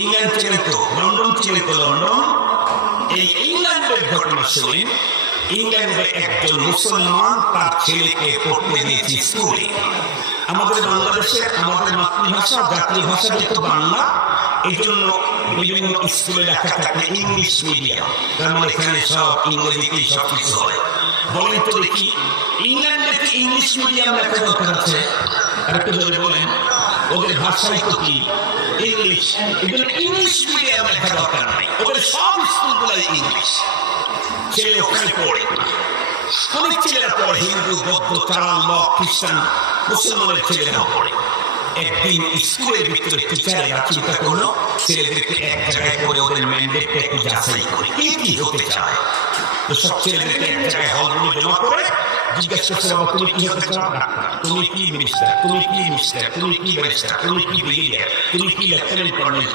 England ছেড়ে তো London, ছেড়ে তো লন্ডন। এই ইংল্যান্ডের ঘটনা শুনে ইংল্যান্ডে একজন মুসলমান তার ছেলেকে পড়তে দিয়েছে স্কুলে। আমাদের বাংলাদেশে আমাদের মাতৃভাষা জাতীয় ভাষা যেহেতু বাংলা, এই জন্য বিভিন্ন স্কুলে লেখা থাকে ইংলিশ মিডিয়াম, তার মানে এখানে সব ইংরেজিতেই সব কিছু হয়। বলেন তো দেখি, ইংল্যান্ডে কি ইংলিশ মিডিয়াম লেখা দরকার আছে? আর একটু জোরে বলেন, ওদের ভাষাই তো কি ইংলিশ, এগুলো ইংলিশ মিডিয়াম লেখা দরকার নাই, ওদের সব স্কুলগুলাই ইংলিশ। ছেলে ওখানে পড়ে, অনেক ছেলেরা পড়ে, হিন্দু, বৌদ্ধ, চারাল, মগ, খ্রিস্টান, মুসলমানের ছেলেরা পড়ে। একদিন স্কুলের ভিতরে টিচারেরা চিন্তা করলো ছেলেদেরকে এক জায়গায় করে ওদের ম্যান্ডেটটা একটু যাচাই করে কে কি হতে চায়। তো সব ছেলেদেরকে এক জায়গায় হলরুমে জমা করে জিজ্ঞাসা করছে, বাবা তুমি কি হতে চাও? ডাক্তার। তুমি কি মিনিস্টার? তুমি কি মিনিস্টার? তুমি কি ব্যারিস্টার? তুমি কি ব্রিগেডিয়ার? তুমি কি লেফটেন্যান্ট কর্নেল?